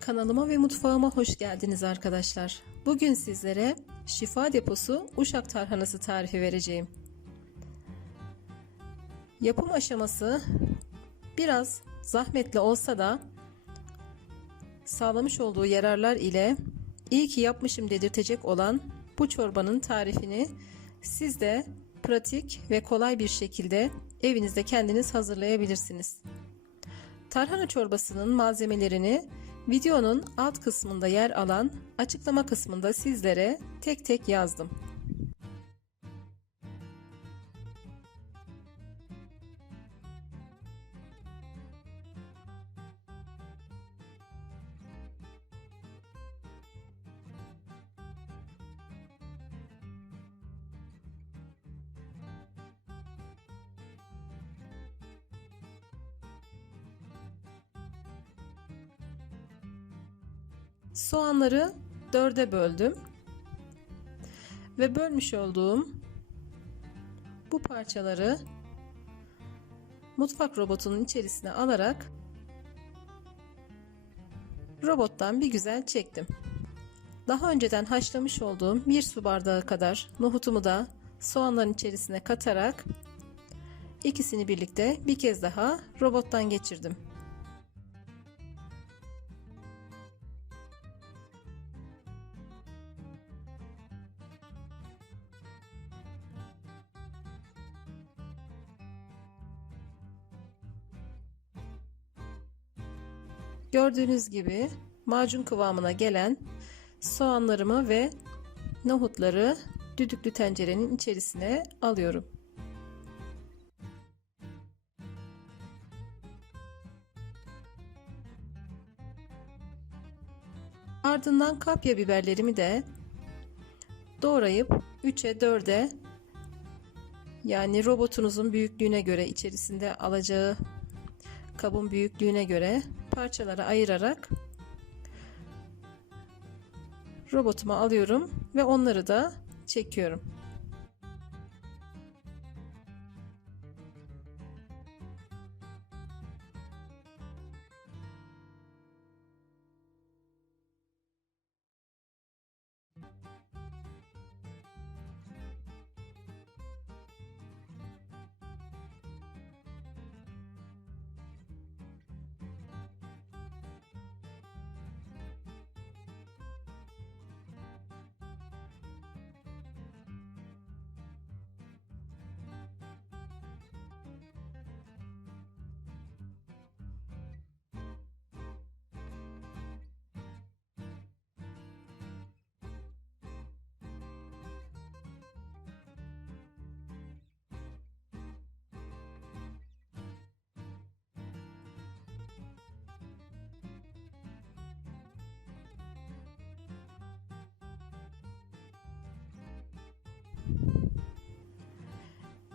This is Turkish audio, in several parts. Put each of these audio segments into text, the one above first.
Kanalıma ve mutfağıma hoş geldiniz arkadaşlar. Bugün sizlere şifa deposu uşak tarhanası tarifi vereceğim. Yapım aşaması biraz zahmetli olsa da sağlamış olduğu yararlar ile iyi ki yapmışım dedirtecek olan bu çorbanın tarifini siz de pratik ve kolay bir şekilde evinizde kendiniz hazırlayabilirsiniz. Tarhana çorbasının malzemelerini videonun alt kısmında yer alan açıklama kısmında sizlere tek tek yazdım. Soğanları dörde böldüm. Ve bölmüş olduğum bu parçaları mutfak robotunun içerisine alarak robottan bir güzel çektim. Daha önceden haşlamış olduğum bir su bardağı kadar nohutumu da soğanların içerisine katarak ikisini birlikte bir kez daha robottan geçirdim. Gördüğünüz gibi macun kıvamına gelen soğanlarımı ve nohutları düdüklü tencerenin içerisine alıyorum. Ardından kapya biberlerimi de doğrayıp 3'e 4'e yani robotunuzun büyüklüğüne göre içerisinde alacağı kabın büyüklüğüne göre parçalara ayırarak robotuma alıyorum ve onları da çekiyorum.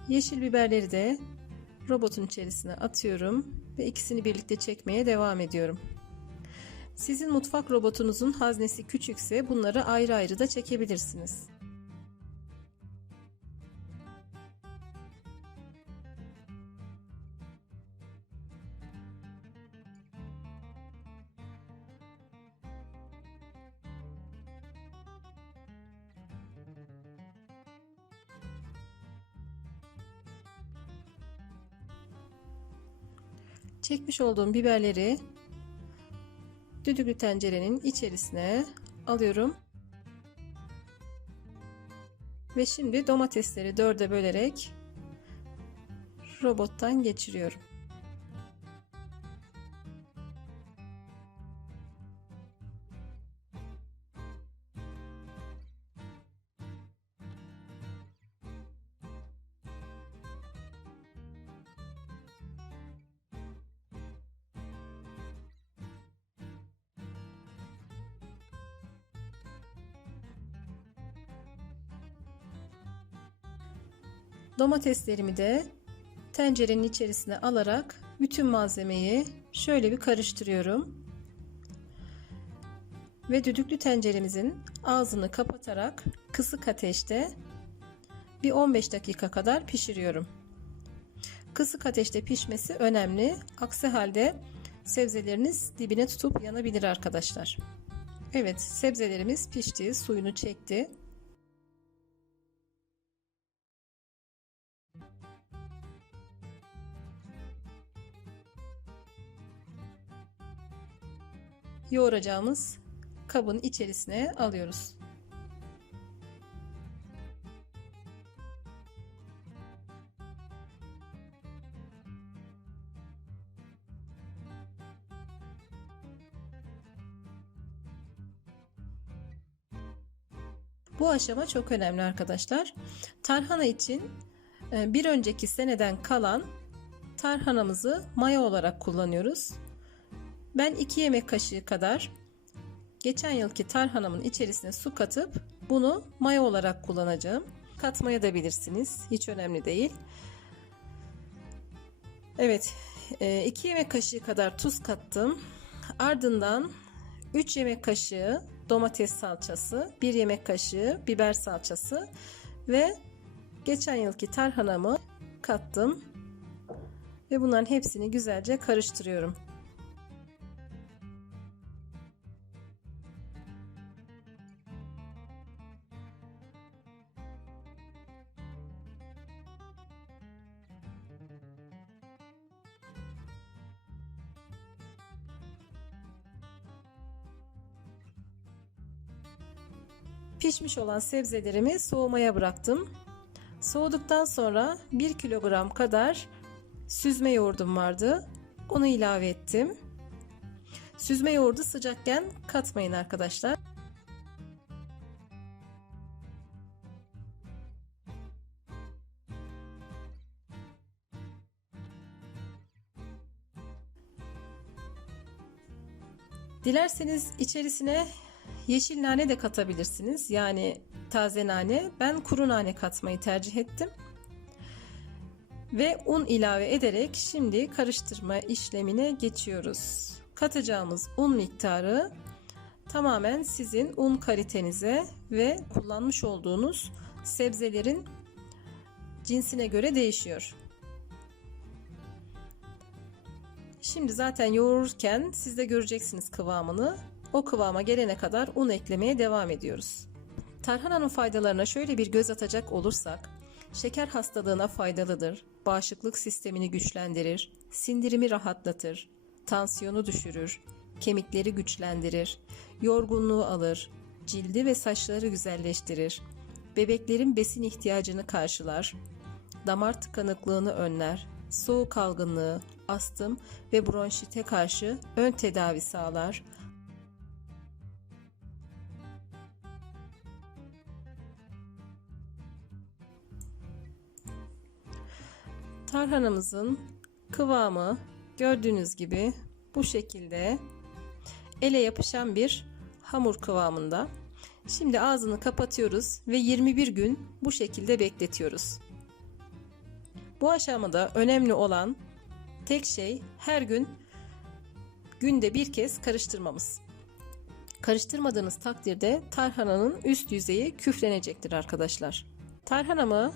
Yeşil biberleri de robotun içerisine atıyorum ve ikisini birlikte çekmeye devam ediyorum. Sizin mutfak robotunuzun haznesi küçükse bunları ayrı ayrı da çekebilirsiniz. Çekmiş olduğum biberleri düdüklü tencerenin içerisine alıyorum. Ve şimdi domatesleri dörde bölerek robottan geçiriyorum. Domateslerimi de tencerenin içerisine alarak bütün malzemeyi şöyle bir karıştırıyorum. Ve düdüklü tenceremizin ağzını kapatarak kısık ateşte bir 15 dakika kadar pişiriyorum. Kısık ateşte pişmesi önemli. Aksi halde sebzeleriniz dibine tutup yanabilir arkadaşlar. Evet sebzelerimiz pişti suyunu çekti. Yoğuracağımız kabın içerisine alıyoruz. Bu aşama çok önemli arkadaşlar. Tarhana için e, bir önceki seneden kalan tarhanamızı maya olarak kullanıyoruz. Ben 2 yemek kaşığı kadar geçen yılki tarhanamın içerisine su katıp bunu maya olarak kullanacağım. Katmaya da bilirsiniz. Hiç önemli değil. Evet. 2 yemek kaşığı kadar tuz kattım. Ardından 3 yemek kaşığı domates salçası, 1 yemek kaşığı biber salçası ve geçen yılki tarhanamı kattım. Ve bunların hepsini güzelce karıştırıyorum. Pişmiş olan sebzelerimi soğumaya bıraktım. Soğuduktan sonra 1 kilogram kadar süzme yoğurdum vardı. Onu ilave ettim. Süzme yoğurdu sıcakken katmayın arkadaşlar. Dilerseniz içerisine yeşil nane de katabilirsiniz. Yani taze nane. Ben kuru nane katmayı tercih ettim. Ve un ilave ederek şimdi karıştırma işlemine geçiyoruz. Katacağımız un miktarı tamamen sizin un kalitenize ve kullanmış olduğunuz sebzelerin cinsine göre değişiyor. Şimdi zaten yoğururken siz de göreceksiniz kıvamını. O kıvama gelene kadar un eklemeye devam ediyoruz. Tarhananın faydalarına şöyle bir göz atacak olursak, şeker hastalığına faydalıdır, bağışıklık sistemini güçlendirir, sindirimi rahatlatır, tansiyonu düşürür, kemikleri güçlendirir, yorgunluğu alır, cildi ve saçları güzelleştirir, bebeklerin besin ihtiyacını karşılar, damar tıkanıklığını önler, soğuk algınlığı, astım ve bronşite karşı ön tedavi sağlar, Tarhanamızın kıvamı gördüğünüz gibi bu şekilde ele yapışan bir hamur kıvamında. Şimdi ağzını kapatıyoruz ve 21 gün bu şekilde bekletiyoruz. Bu aşamada önemli olan tek şey her gün günde bir kez karıştırmamız. Karıştırmadığınız takdirde tarhananın üst yüzeyi küflenecektir arkadaşlar. Tarhanamı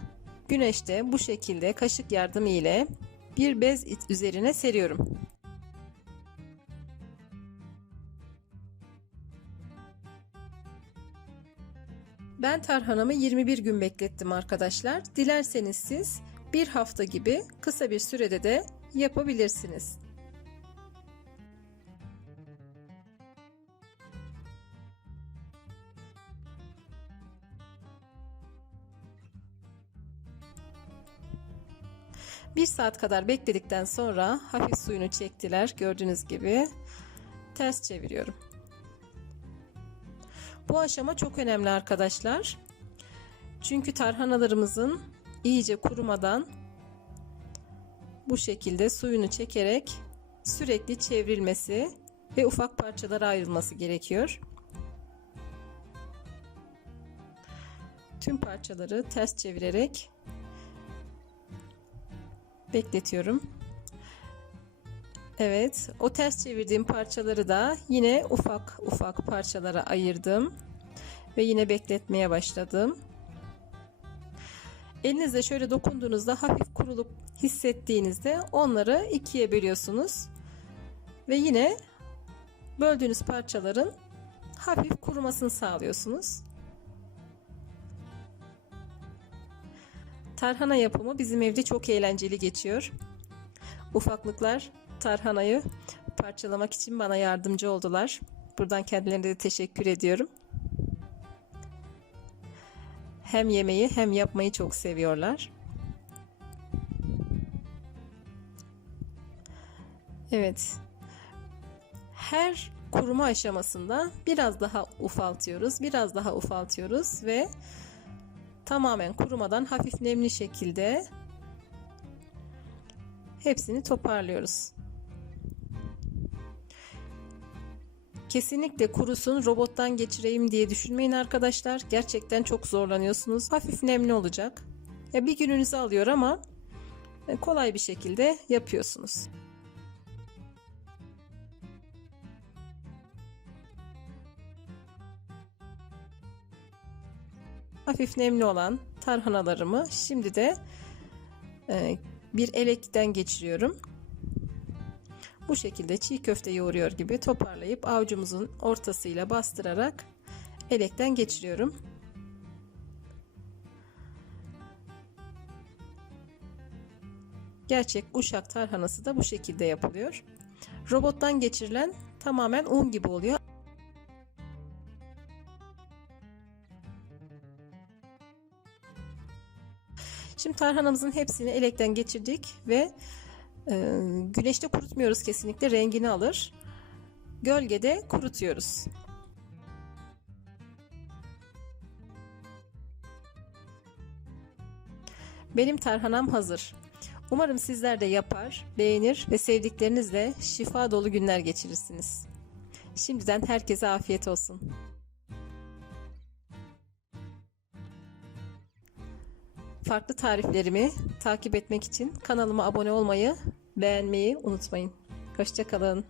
Güneşte bu şekilde kaşık yardımı ile bir bez üzerine seriyorum. Ben tarhanamı 21 gün beklettim arkadaşlar. Dilerseniz siz bir hafta gibi kısa bir sürede de yapabilirsiniz. Bir saat kadar bekledikten sonra hafif suyunu çektiler. Gördüğünüz gibi ters çeviriyorum. Bu aşama çok önemli arkadaşlar. Çünkü tarhanalarımızın iyice kurumadan bu şekilde suyunu çekerek sürekli çevrilmesi ve ufak parçalara ayrılması gerekiyor. Tüm parçaları ters çevirerek bekletiyorum. Evet, o ters çevirdiğim parçaları da yine ufak ufak parçalara ayırdım ve yine bekletmeye başladım. Elinizle şöyle dokunduğunuzda hafif kurulup hissettiğinizde onları ikiye bölüyorsunuz Ve yine böldüğünüz parçaların hafif kurumasını sağlıyorsunuz. Tarhana yapımı bizim evde çok eğlenceli geçiyor. Ufaklıklar tarhanayı parçalamak için bana yardımcı oldular. Buradan kendilerine de teşekkür ediyorum. Hem yemeği hem yapmayı çok seviyorlar. Evet. Her kuruma aşamasında biraz daha ufaltıyoruz, biraz daha ufaltıyoruz ve tamamen kurumadan hafif nemli şekilde hepsini toparlıyoruz. Kesinlikle kurusun robottan geçireyim diye düşünmeyin arkadaşlar. Gerçekten çok zorlanıyorsunuz. Hafif nemli olacak. Ya bir gününüzü alıyor ama kolay bir şekilde yapıyorsunuz. Hafif nemli olan tarhanalarımı şimdi de e, bir elekten geçiriyorum. Bu şekilde çiğ köfte yoğuruyor gibi toparlayıp avucumuzun ortasıyla bastırarak elekten geçiriyorum. Gerçek uşak tarhanası da bu şekilde yapılıyor. Robottan geçirilen tamamen un gibi oluyor. Şimdi tarhanamızın hepsini elekten geçirdik ve e, güneşte kurutmuyoruz kesinlikle rengini alır. Gölgede kurutuyoruz. Benim tarhanam hazır. Umarım sizler de yapar, beğenir ve sevdiklerinizle şifa dolu günler geçirirsiniz. Şimdiden herkese afiyet olsun. Farklı tariflerimi takip etmek için kanalıma abone olmayı, beğenmeyi unutmayın. Hoşçakalın.